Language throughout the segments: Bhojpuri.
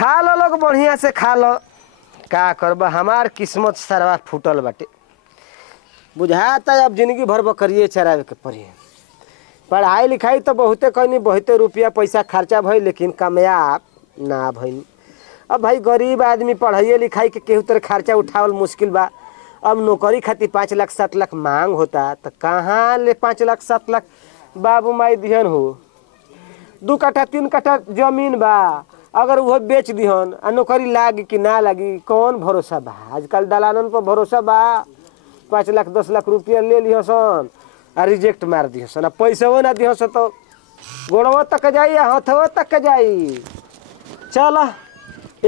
खा लो लोग बढ़िया से खा लो। का करबा हमार किस्मत सरवा फूटल बाटे। बुझाता अब जिंदगी भर बकरिए चरावे के पड़ी। पढ़ाई लिखाई तो बहुते कहनी बहुते रुपया पैसा खर्चा भई लेकिन कामयाब ना भई। अब भाई गरीब आदमी पढ़ाई लिखाई के केहू तरह खर्चा उठावल मुश्किल बा। अब नौकरी खातिर 5 लाख 7 लाख मांग होता तो कहाँ ले 5 लाख 7 लाख बाबू माई दिहन हो। 2 कट्ठा 3 कट्ठा जमीन बा अगर वो बेच दिहन आ नौकरी लागी कि ना लागी कौन भरोसा बा। आजकल दलालन पर भरोसा बा। 5 लाख 10 लाख रुपया ले लिहसन आ रिजेक्ट मार दिहसन आ पैसा ना दिहसन तो गोड़वा तक जाई हथवा तक जाई। चल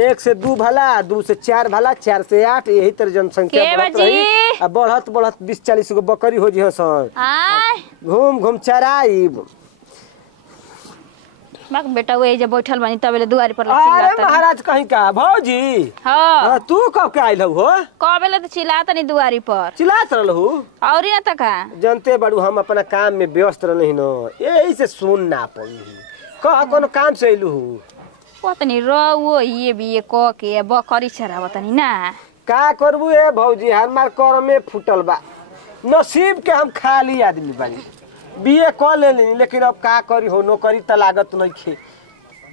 1 से 2 भला 2 से 4 भला 4 से 8 यही तरह जनसंख्या बढ़त रही आ बढ़त बढ़त 20-40 गो बकरी हो जिहसन। घूम घूम चराइब। बाक बेटा वही जब बैठल बानी तबले दुआरी पर अरे महाराज कहीं का भौजी। हां तू कब के आइल हो? कबेले तो चिल्लात नहीं दुआरी पर। चिल्लात रहलहू और ना तका जनते बड़ू हम अपना काम में व्यस्त रहनी न यही से सुन ना पड़ी। कह कोनो काम से आइलू पतनी रो ये भी क के बकरी चरावतनी ना। का करबू ए भौजी हमार कर में फुटल बा। नसीब के हम खाली आदमी बानी। बीए क लेनी लेकिन अब का करी हो नौकरी त लागत नहीं खे।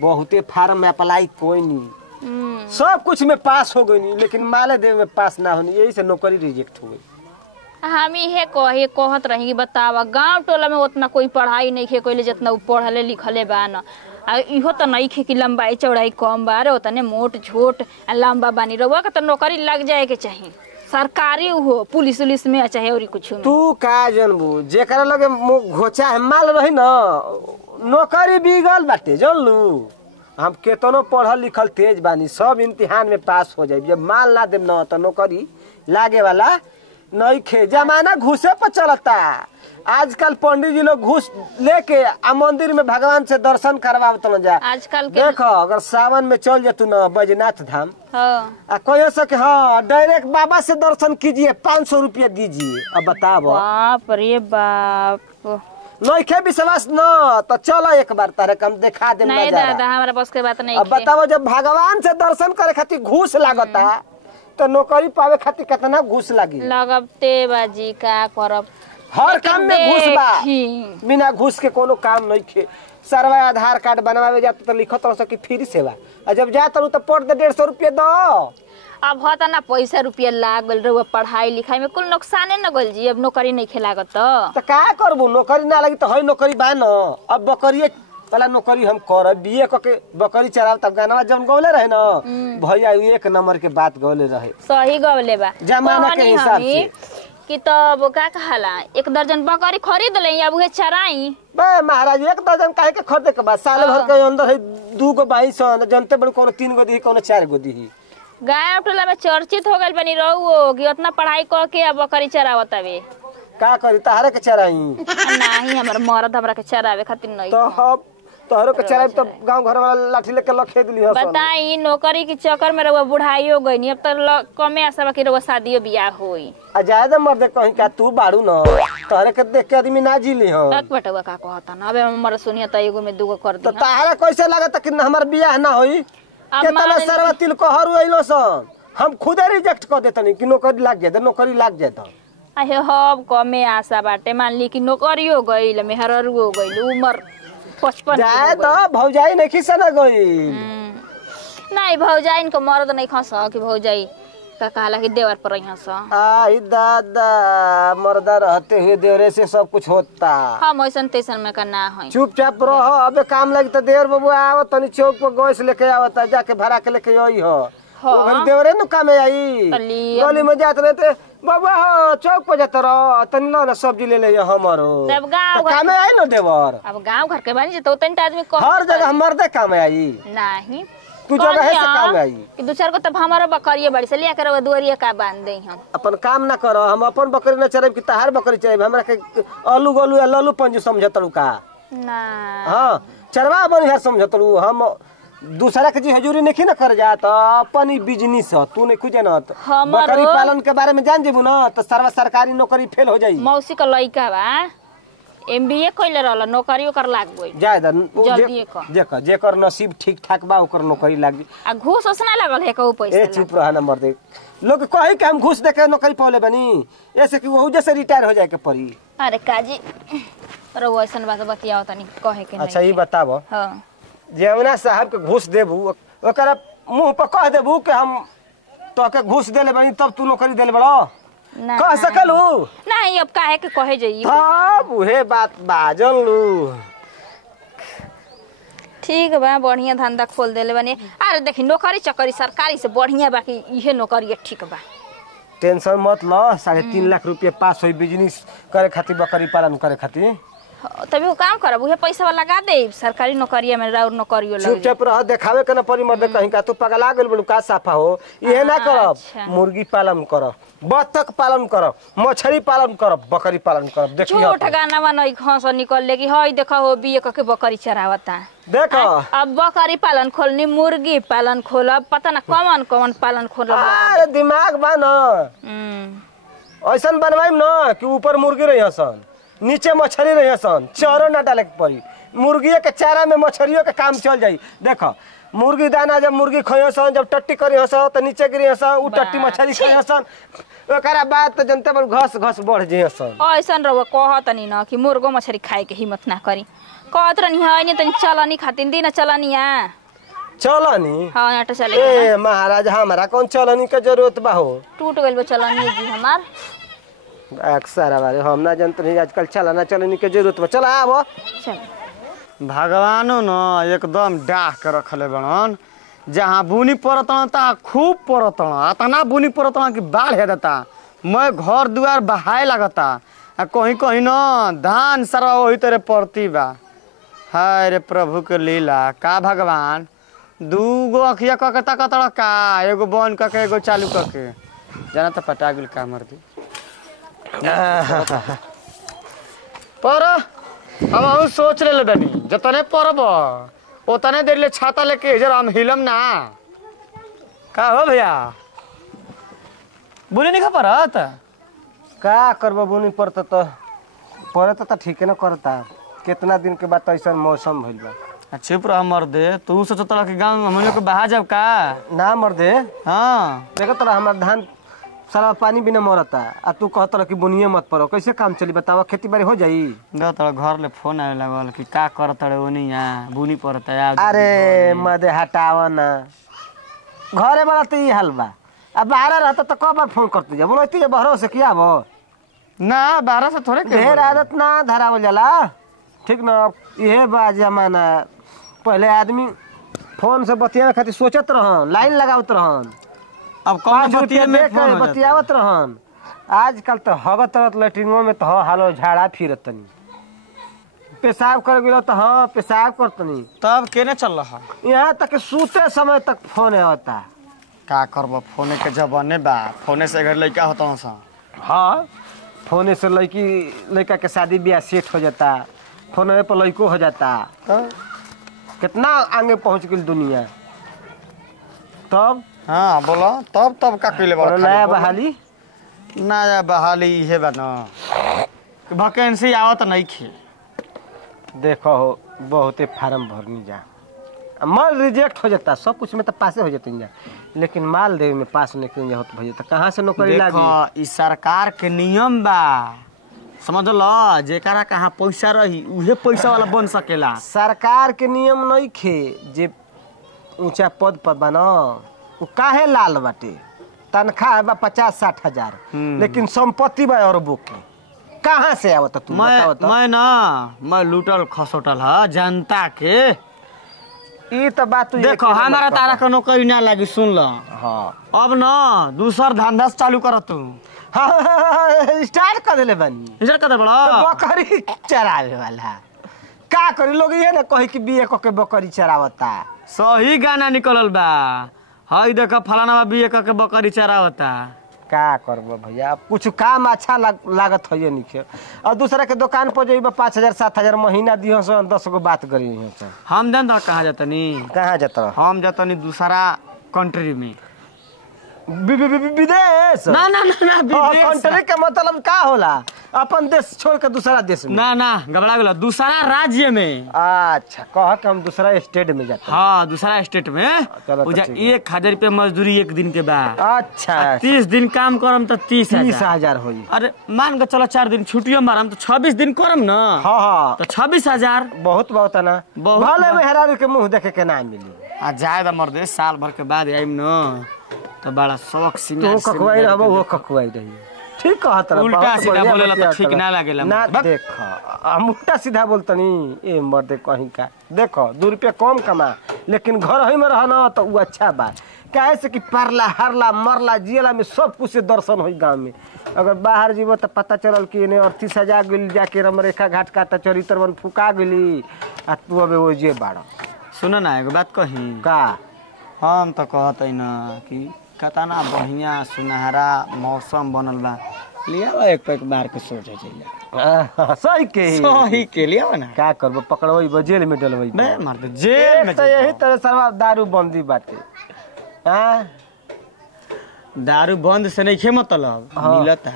बहुते फार्म में अप्लाई कोई नहीं सब कुछ में पास हो गई लेकिन माले देव में पास ना होनी यही से नौकरी रिजेक्ट हो गई। हम इहे कहत रही बतावा गांव टोला में उतना कोई पढ़ाई नहीं खे कोई जितना पढ़ले लिखले बा न इहो तो नहीं खे कि लंबाई चौड़ाई कम बा रे उतने मोट झोट लंबा बानी रहुआ के तो नौकरी लग जाए के चाहिए सरकारी हो पुलिस उलिस में चाहे और कुछ में। तू का जनबू जेकरा लगे घोचा है माल रही न नौकरी बिगल बाटे जानलू। हम केतनो पढ़ल लिखल तेज बानी सब इम्तिहान में पास हो जाए जब माल ना देम न तो नौकरी लागे वाला नहीं खे। जमाना घूसे पर चलता। आजकल पंडित जी लोग घूस लेके आ मंदिर में भगवान से दर्शन करवावत न जा। आजकल के देखो अगर सावन में चल जातू न बैजनाथ धाम हाँ कहे सके हाँ डायरेक्ट बाबा से दर्शन कीजिए 500 रुपया दीजिए। अब बताओ बाप रे बाप नहीं खे विश्वास न तो चलो एक बार तारे कम दिखा दे। नहीं दादा हमारा बस के बात नहीं। अब बताओ जब भगवान से दर्शन करे खातिर घूस लागता तो नौकरी पावे खातिर कितना घूस लागी। लगते बाजी का करब हर काम में घूस बा। बिना घूस के कोनो काम नहीं खे। सरवा आधार कार्ड बनवावे जात तो लिखत रह सकी फ्री सेवा और जब जात रहू तो पर दे 150 रुपया दो। अब होता ना पैसा रुपया लागल रहुआ पढ़ाई लिखाई में कुल नुकसाने न गल जी। अब नौकरी नहीं खेलागत तो का करबू नौकरी ना लगी तो है नौकरी बा न। अब बकरिए वाला नौकरी हम कर बीए के बकरी चराव तब गाना जब गौले रहे न भैया 1 नंबर के बात गौले रहे सही गौले बा जमाना के हिसाब से कि तब का कहला 1 दर्जन बकरी खरीद ले अब उहे चराई बे महाराज 1 दर्जन काहे के खरीदे के बाद साल भर के अंदर है 2 गो 22 जनते बड़ कोनो 3 गो दी कोनो 4 गो दी। गाय टोला में चर्चित हो गइल बनी रहू कि उतना पढ़ाई क के अब बकरी चरावत हवे का करी तारे के चराई नहीं हमर मरद हमरा के चरावे खातिर नहीं तो हम तोहरो के चराई तो गांव घर वाला लाठी लेके लखे दिली हसन। बताई नौकरी के चक्कर में रहुआ बुढ़ाई हो गई अब तो कमे आशा बाकी रहुआ शादियो बियाह होई आ ज्यादा मर्दे कहीं का तू बाड़ू न तोहरे के देख के आदमी ना जीली हम तक बटवा का कहता ना अबे हमर सुनिया त एगो में 2 गो कर दी तो तारे कैसे लागत कि हमर बियाह ना होई। केतना सरवा तिल कहरु आइलो सन हम खुदे रिजेक्ट कर देतनी कि नौकरी लाग जाए नौकरी लाग जाए तो अहे हम कमे आशा बाटे मान ली कि नौकरी हो गइल मेहररू हो गइल उमर 55 जाए तो भौजाई नहीं खिसना गई नहीं भौजाई इनको मर्द नहीं खस कि भौजाई का कहला कि देवर पर यहाँ सा आई दादा मर्दा रहते हुए देवरे से सब कुछ होता। हम ऐसन तैसन में का ना है चुपचाप रहो अबे काम लगी तो देवर बाबू आओ तनी चौक पर गैस लेके आवता जाके भाड़ा के लेके आई हो वो घर देवरे न काम आई गली में जात रहते बाबा हो चौक पर जात रहो तनी लो ना सब्जी ले ले हमारो तब गांव काम आई न देवर अब गांव घर के बानी तो तन आदमी को हर जगह मर्दे काम आई नहीं तू जगह है से काम आई कि 2-4 को तब हमारा बकरिए बड़ी से लिया कर दुआरिया का बांध दे हम अपन काम ना करो हम अपन बकरी न चराब कि तहार बकरी चराब हमरा के आलू गोलू या लल्लू पंजू समझतलू का ना हां चरवा बन है समझतलू हम दूसरा के जी हजूरी नहीं ना कर जात अपन ही बिजनेस तू नहीं खुजे न बकरी पालन के बारे में जान जेबू ना तो सरकारी नौकरी फेल हो जाई। मौसी का लइका बा MBA कइले रहल नौकरी ओकर लाग गई जाय द जल्दी कर जेकर नसीब ठीक ठाक बा ओकर नौकरी लागी। आ घूस ओसना लागल है कहू पैसा ए चुप रहा ना मर्दे, लोग कही कि हम घूस देके नौकरी पाले बनी, ऐसे कि वहू जैसे रिटायर हो जाए के पड़ी। अरे काजी रउआ ऐसन बात बतियाओ तनी कहे के नहीं। अच्छा ये बताबो, हां जेवना साहब के घूस देबू ओकरा मुंह पर कह देबू कि हम तो के घूस देले बनी तब तू नौकरी देले बड़ो, कह सकलू? नहीं अब काहे के कहे जाई तब उहे बात बाजल लू। ठीक बा बढ़िया धंधा खोल देले बनी। अरे देखी नौकरी चकरी सरकारी से बढ़िया बाकी इहे नौकरी ठीक बा। टेंशन मत लो, 3.5 लाख रुपया पास होई बिजनेस करे खातिर, बकरी पालन करे खातिर। तभी वो काम करब उहे पैसा लगा दे सरकारी नौकरिया में और नौकरियो लग चुपचाप रह, देखावे के ना परी मर्दे कहीं का तू पगला गेल बलू का साफा हो। इहे ना करब, मुर्गी पालन करब, बत्तख पालन करब, मछली पालन करब, बकरी पालन करब। देखिए झूठ गाना बा नहीं खस निकल ले कि हई देखा हो बीए के बकरी चरावता। देखो अब बकरी पालन खोलनी, मुर्गी पालन खोलब, पता ना कौन कौन पालन खोलब। अरे दिमाग बा ना ऐसन बनवाइम ना कि ऊपर मुर्गी रही हसन, नीचे मछली रही हसन, चारो ना डाले के पड़ी। मुर्गी के चारा में मछलियों के काम चल जाई। देखो मुर्गी दाना जब मुर्गी खई हसन, जब टट्टी करी हसन तो नीचे गिरी हसन, उ टट्टी मछली खई हसन, ओकरा बाद तो जनते बड़ घस घस बढ़ जे हसन। ऐसन रहो कहत नहीं ना कि मुर्गो मछली खाए के हिम्मत ना करी। कहत रहनी है नहीं तनी चलनी खातिर दिन चलनी है चलनी। हां आटा चले ए महाराज हमारा कौन चलनी के जरूरत बा हो, टूट गइल बा चलनी जी हमार। अक्सर हमारे हम ना जानते नहीं आजकल चलाना चलनी के जरूरत बा। चला आवो चल भगवानो न एकदम डाह के रखले बड़न, जहाँ बुनी पड़तन तहाँ खूब पड़तन, इतना बुनी पड़तन कि बाढ़ हे देता, मैं घर दुआर बहाए लगता, आ कहीं कहीं न धान सारा वही तरह पड़ती बा। हाय रे प्रभु के लीला, का भगवान दूगो अखिया कके तकतड़ का, एगो बंद कके एगो चालू कके, जाना तो पटा गेल का मर दी। पर हम सोच ले बनी जतने परब उतने देर ले छाता लेके जरा हम हिलम ना। का हो भैया बुनी नहीं खा परत? का करबो बुनी पड़ता तो पड़ता तो ठीक ना करता। कितना दिन के बाद ऐसा मौसम भइल बा। चुप रह मर्दे, तू सोचत कि गांव हम लोग के बहा जाब का? ना मर्दे, हाँ देखो तोरा हमार धान सारा पानी बिना मरता, आ तू कहत रह कि बुनिए मत पड़ो, कैसे काम चली बतावा? खेती बाड़ी हो जाई? दो तोरा घर ले फोन आवे लागल कि का करत रे ओनी यहाँ बुनी पड़ता यार। अरे मदे हटावा ना, घरे वाला तो ये हाल बा। अब बाहर रहता तो कब बार फोन करती जा, बोलती भरोसे किया वो ना 12 से थोड़े ढेर आदत ना धरावल जाला, ठीक ना? ये बा जमाना। पहले आदमी फोन से बतिया खातिर सोचत रहन, लाइन लगावत रहन, अब 5 रुपया दे के बतियावत रहन। आजकल तो हगत रहत लेटरिंगों में तो हालो झाड़ा फिरत तनी, पेशाब कर गेलो तो हाँ पेशाब करतनी। तब केने चल रहा? यहाँ तक सूते समय तक फोन आवता। का करब, फोने के जमाने बा, फोने से घर लड़का होता सा। हाँ फोने से लड़का के शादी ब्याह सेट हो जाता, फोन पर लड़को हो जाता। कितना आगे पहुँच गई दुनिया। तब हाँ बोलो तब का कइले बा? नया बहाली नया बहाली इहे बा न, वैकेंसी आवत नहीं खे। देखो हो बहुते फार्म भरनी जा, माल रिजेक्ट हो जाता, सब कुछ में तो पासे हो जाते जा, लेकिन माल देवे में पास नहीं होत भैया तो कहाँ से नौकरी लागी? देखो ई सरकार के नियम बा, समझ लो, जेकरा कहाँ पैसा रही उहे पैसा वाला बन सकेला। सरकार के नियम नहीं खे, जे ऊंचा पद पर बना वो काहे लाल बाटे, तनख्वाह बा 50-60 हजार, लेकिन संपत्ति बा अरबों की, कहाँ से आवत तू बताओ तो? मैं लूटल खसोटल है जनता के। ई तो बात देखो हमारा तारा का नौकरी ना लगी, सुन लो। हाँ अब न दूसर धंधा चालू कर तू। हाँ स्टार्ट कर देले बनी, स्टार्ट कर दे बड़ा बकरी चरावे वाला। का करी लोग ये ना कहे कि बीए के बकरी चरावता। सही गाना निकलल बा, हई देखो फलाना बीए के बकरी चरावता। का करबो भैया, कुछ काम अच्छा लागत है नहीं। और दूसरा के दुकान पर जाइबा 5,000-7,000 महीना दियो सो 10 गो बात करी है। हम जान तो कहाँ जातनी? कहाँ जाता? हम जातनी दूसरा कंट्री में, विदेश। ना ना ना ना कंट्री के मतलब का होला? अपन देश छोड़ के दूसरा देश में? ना ना घबरा गेलो, दूसरा राज्य में। अच्छा, कह के हम दूसरा स्टेट में जाते। हाँ दूसरा स्टेट में। चलो तो उजा ठीक है। 1000 रुपया मजदूरी एक दिन के बाद। अच्छा 30 दिन काम करम तो 30,000। होई। अरे मान के चलो 4 दिन छुट्टियों मारम तो 26 दिन करम ना। हाँ तो 26,000। बहुत बहुत है ना। बहुत भले मेहरारू के मुंह देखे के ना मिली। आ जाए मर्दे साल भर के बाद आइम न तो बड़ा शौक तो सिंगार कखवाई रहबो वो कखवाई रही। ठीक कहत रह। उल्टा सीधा बोलेला तो ठीक ना लागेला। ना देखो हम उल्टा सीधा बोलतनी ए मर्दे कहीं का। देखो 2 रुपया कम कमा लेकिन घर ही में रहना तो वो अच्छा बा। काहे से कि परला हरला मरला जियला में सब कुछ से दर्शन होई गांव में। अगर बाहर जीवो तो पता चलल कि इने 38 सजा गेल जाके रमरेखा घाट काटा चरित्रवन फुका गेली आ तू अबे वो जे बाड़। सुन ना एगो बात कही का हम तो कहत है ना कि कतना बढ़िया सुनहरा मौसम बनल बा। लिया एक पैक मार के सो जाइए। सही के लिया ना। क्या करबो पकड़बई जेल में डलबई। बे मर्द जेल में तो यही तरह सर्वा दारू बंदी बाटे। हां दारू बंद से नहीं खे मतलब मिलता।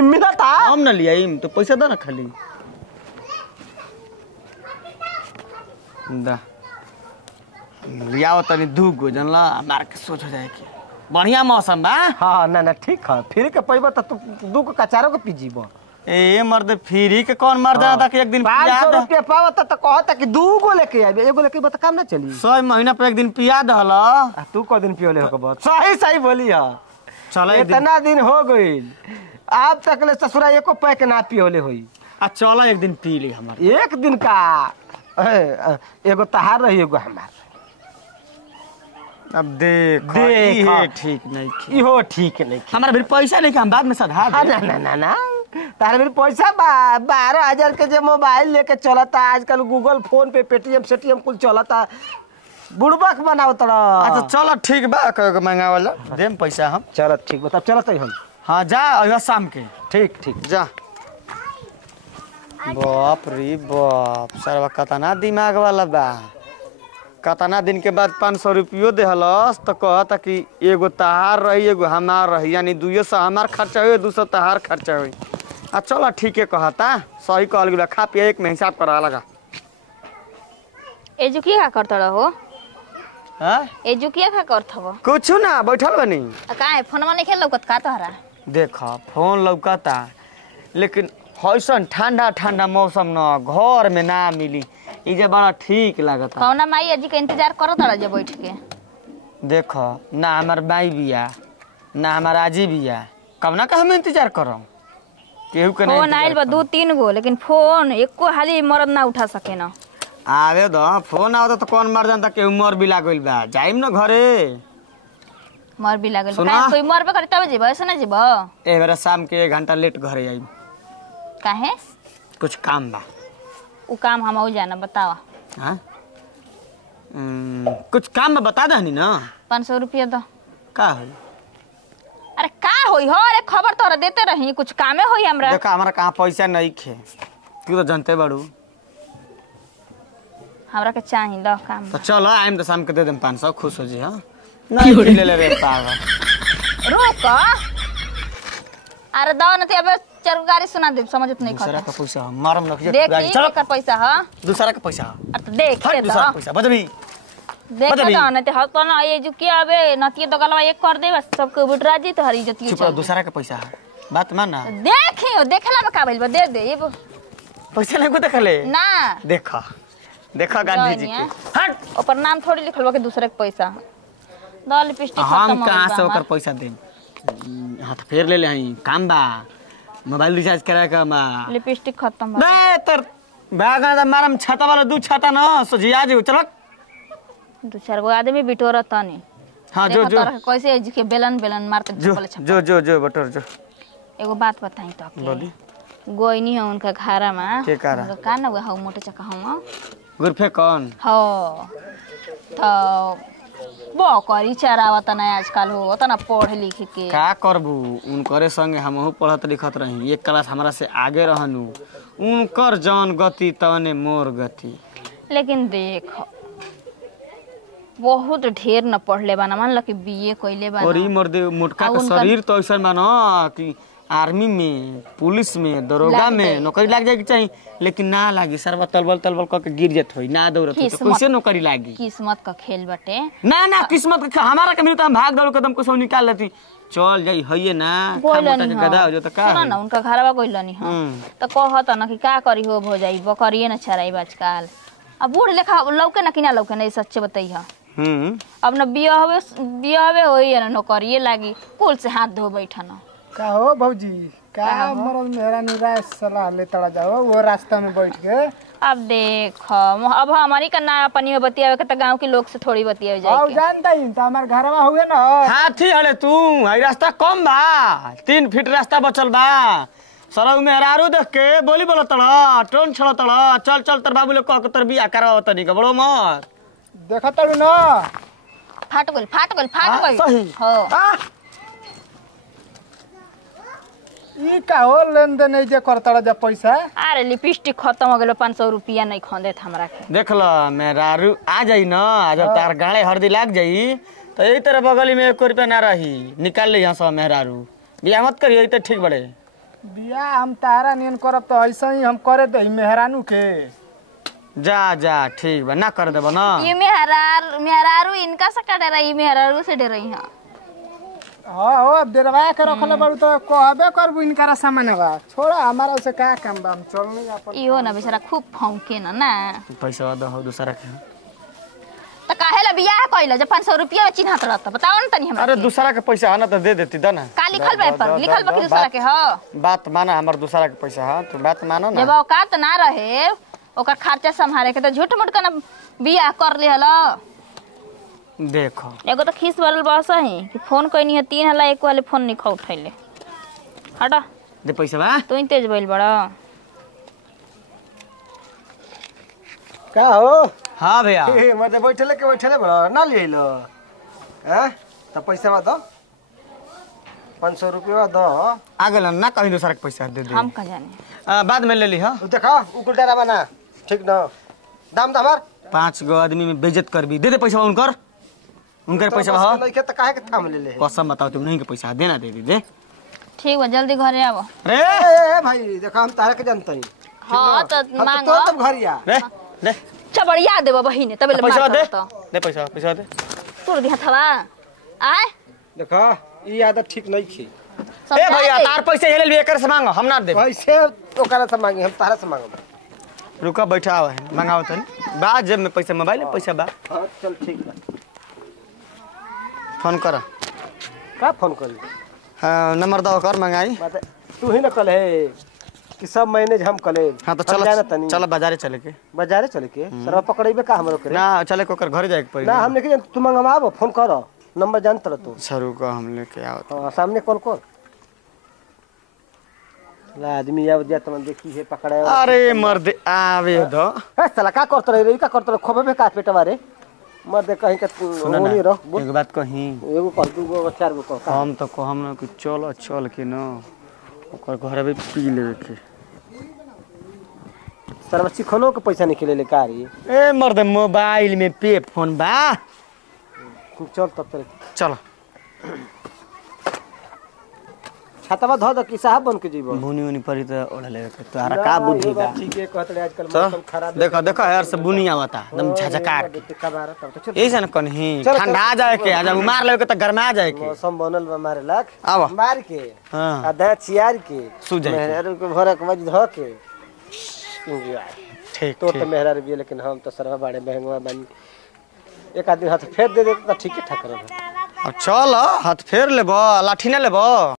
मिलता हम ना लिया तो पैसा दो ना खाली दा लियाओ तनी 2 गो जनला मार के सोच हो जाए कि बढ़िया मौसम बा। हाँ ना ना ठीक है। फिर के पैबा तो 2 को कचारों को पी जीबो। ए मर्द फ्री के कौन मर जाता कि एक दिन 500 रुपया पावत तो कहता कि 2 गो लेके आबे। एगो लेके बता काम ना चली। 100 महीना पर एक दिन पिया दहल। तू को दिन पियोले हो बहुत सही सही बोली है। चल इतना दिन हो गइल अब तक ले ससुरा एको पैक ना पियोले होई। आ चल एक दिन पी ली हमार। एक दिन का एगो तहार रही एगो हमार। अब देख ठीक नहीं इहो ठीक नहीं। हमारा भी पैसा नहीं हम बाद में सधा ना ना ना ना तारे मेरे पैसा 12,000 के जो मोबाइल लेके चलता आजकल गूगल फोन पे पेटीएम सेटीएम कुल चलता बुड़बक बनाओ तड़ा। अच्छा चलो ठीक बा कहो मंगा वाला देम पैसा हम। चलो ठीक बता चलत हम। हाँ जा अगला शाम के। ठीक ठीक जा। बाप रे बाप सरवा कतना दिमाग वाला बा। कतना दिन के बाद 500 रुपयो देहलस तो कहता कि एगो तहार रही एगो हमार रही यानी 200 हमार खर्चा हुई 200 तहार खर्चा हुई। आ चलो ठीक है कहता सही कहल गेला खा पिया एक में हिसाब करा लगा। एजुकिया का करत रहो? हां एजुकिया का करत हो? कुछ ना बैठल बनी। काहे फोनमा नहीं खेल लौकत का तोहरा? देखा फोन लौकता लेकिन हौसन ठंडा ठंडा मौसम न घर में ना मिली इजे बड़ा ठीक लागता। कौना माई अजी के इंतजार करत रह जे बैठ के। देखो ना हमार माई बिया ना हमार आजी बिया कवना का हम इंतजार करम केहू के फोन आइल बा 2-3 गो लेकिन फोन एको हाली मरद ना उठा सके ना। आवे दो फोन आवत तो कौन मर जानता केहू मर भी लागल बा जाइम न घरे। मर भी लागल बा कोई मरबे करे तब जेबो ऐसे ना जेबो। ए बेरा शाम के 1 घंटा लेट घरे आइम। काहे? कुछ काम बा। उ काम हम आउ जाना बतावा। हां कुछ काम में बता दहनी ना। 500 रुपया दो। का होई? अरे का होई हो रे खबर तोरा देते रही कुछ कामे होई हमरा। देखा हमरा कहां पैसा नहीं खे तू तो जानते बाड़ू। हमरा के चाहिए लो काम। तो चलो आइम तो शाम के दे देम 500 खुश हो जी। हां नहीं ले ले रे पागल रुक। अरे दो न ते अब चार गाड़ी सुना दे समझत नहीं दूसरा खाता। का पैसा मारम न देख चलो एकर पैसा ह दूसरा का पैसा अरे तो देख के दूसरा दो पैसा बजबी देख तो न ते हत न ये जो किया बे नतिए तो गलवा एक कर दे बस सबके बुटरा जी तो हरी जतिए चुप रह दूसरा का पैसा बात मान ना देखियो देखला में का भइल बा दे दे ये पैसा नहीं को देखले ना देखा देखा गांधी जी के हट ऊपर नाम थोड़ी लिखल बा के दूसरे के पैसा दो लिपस्टिक हम खत्म हो कहां से गइल ओकर पैसा देम हाथ फेर ले ले हई काम बा मोबाइल रिचार्ज कराए का बा लिपस्टिक खत्म बा बे तर बागा मारम छाता वाला दू छाता ना सोजिया जी चल 2-4 गो आदमी बिटोरत तनी। हां जो जो कैसे जी के बेलन बेलन मारते चप्पल छप्पल। जो जो जो बटर जो एगो बात बताई तो आपके बोली गोइनी है उनका घरा में के करा का ना हो मोटे चका हम गुरफे कौन हो तो बकरी चरावत ना आजकल हो तना पढ़ लिख के का करबू उनकरे संगे हमहू पढ़त लिखत रही एक क्लास हमरा से आगे रहनु उनकर जौन गति तने मोर गति। लेकिन देख बहुत ढेर न पढ़ले बा ना मान ल कि बीए कइले बा और ई मर्दे मोटका का शरीर तो ऐसा बा ना कि आर्मी में, पुलिस में, दरोगा में नौकरी लाग जाए चाहिए, लेकिन ना लागी सरवा तलबल तलबल करके गिर जात होई, ना दौड़त होई, तो कैसे नौकरी लागी? किस्मत का खेल बटे। ना ना किस्मत का हमारा कमी तो हम भाग दौड़ कदम को निकाल लेती, चल जाई हइए ना खामोटा के गधा हो जो तो का सुना ना उनका घरवा गइलनी हां तो कहत ना कि का करी हो जाई बकरिए ना छराई आजकल। अब बूढ़ लेखा लौके ना कि ना लौके नहीं सच्चे बताइए। अब ना बियाहवे होई ना नौकरिए लागी, कुल से हाथ धो बैठा ना। का हो भौजी का मरल मेरा निराश सलाह ले तड़ा जाओ वो रास्ता में बैठ के। अब देख अब हमारी का ना अपनी में बतियावे के त गांव के लोग से थोड़ी बतियावे जाए के। जानता ही तो हमार घरवा हुए ना हाथी हले तू हई रास्ता कम बा, 3 फीट रास्ता बचल बा, सरऊ में हरारू देख के बोली बोला तड़ा टोन छड़ा तड़ा, चल चल तर बाबू लोग कह के तर बियाह करवा तनी के बड़ो मत देखा तड़ू ना फाट गइल सही हो। ई का हो लेन देन नहीं जे करतड़ा जा पैसा। अरे लिपस्टिक खत्म हो गेलो, 500 रुपया नहीं खंदे हमरा के। देख ल मेहरारू आ जाई ना, जब तार गाड़े हरदी लाग जाई तो यही तरह बगली में 1 रुपया ना रही, निकाल ले यहाँ से मेहरारू, बियाह मत करिए तो ठीक बड़े। बियाह हम तारा नियन करब तो ऐसा ही हम करे दे मेहरानू के। जा जा ठीक बा, ना कर देबो ना। ये मेहरारू इनका से का डराई, मेहरारू से डराई हां। हां हो अब देरवा के रखले बारू तो कहबे करबू इनकरा सामानवा, छोड़ा हमारा से का काम बा, हम चलने अपन। इहो ना बेचारा खूब फौके ना पैसा दो हो दूसरा के त काहेला बियाह कइला जब 500 रुपया में चिन्हत रहत, बताओ ना तनी हमरा। अरे दूसरा के पैसा है ना तो दे देती दा ना। का लिखल बा पर, लिखल बा कि दूसरा के हो। बात माना, हमर दूसरा के पैसा है तो बात मानो ना। जब औकात ना रहे ओकर खर्चा संभाले के तो झूठ मूठ के ना बियाह कर लिहला। देखो एगो तो खीस वाला बस है कि फोन कइनी है 3 हला, एक वाले फोन नहीं खा उठैले। हटा दे पैसा बा। तू ही तेज भइल बड़ा। का हो हां भैया मर्दे बैठले बड़ा ना ले लो हैं तो पैसा दो 500 रुपया दो। आ गेल ना, कहीं दूसरा के पैसा दे दे, हम का जाने बाद में ले ली। हां देखा उकुलटा बना ठीक ना, दाम हमार 5 गो आदमी में बेइज्जत करबी, दे दे पैसा उनकर पैसा हो नहीं के त काहे के थाम ले ले। कसम बताओ तुम नहीं के पैसा देना दे दी दे। ठीक बा जल्दी घरे आवो। अरे ए भाई देखा हम तारा के जानतनी। हां तो मांगो तो तब घरिया रे ले चबड़िया देबो बहिने तबे ले पैसा दे, मार दे पैसा दे। तोर दिया थवा आय देखा ई आदत ठीक नहीं छी। ए भैया तार पैसा हेले लिए एकर से मांगो, हम ना दे। पैसे ओकरा से मांगी, हम तारा से मांगब। रुका बैठा हुआ है, मंगाओ तनी बा जेब में पैसा, मोबाइल में पैसा बा। हां चल ठीक बा, फोन कर। का फोन करी? हां नंबर दो कर मंगाई। बात तू ही न कल है कि सब मैनेज हम कले। हां तो चल चल बाजारे चले के, बाजारे चले के सरवा पकड़ेबे का हमरो करे ना चले को कर घर जाए के पड़ी ना। हम लेके तू मंगवाबो, फोन करो, नंबर जानत रह तू। सरू को हम लेके आओ। हां सामने कॉल कर ला आदमी आव दिया तुम देखी है पकड़े। अरे मर्द आवे दो ए साला का करत रे, का करत रे, खोबे का पेटवा रे मर्द कहीं के ओनी रह। एक बात कही, एगो कर दूगो 4 गो कर। हम तो कहम ना कि चल के ना ओकर घर में पी लेवे के। सरवा सिखलो के पैसा निकले ले का रे? ए मर्द मोबाइल में पे फोन बा, चल तब तेरे चल छातावा धो दो कि साहब बन के जीवो। बुनी उनी पड़ी तो ओढ़ लेवे के, तोरा का बुद्धि बा। ठीक है कहत रे आजकल मौसम खराब है। देखो यार से बुनी आवता एकदम झझकार के, देख का बारा तब तो चल ऐसा न कहीं ठंडा जाए के, आ जब मार लेवे के तो गरमा जाए के। मौसम बनल बा मारे लाख आवा मार के हां आधा चियार के सु जाए मेहरारू के भरक मज धो के ठीक तो मेहरारू भी, लेकिन हम तो सरवा बाड़े महंगवा बानी। एक आदमी हाथ फेर दे दे तो ठीक ठाक रहे। अब चल हाथ फेर लेबो, लाठी ना लेबो।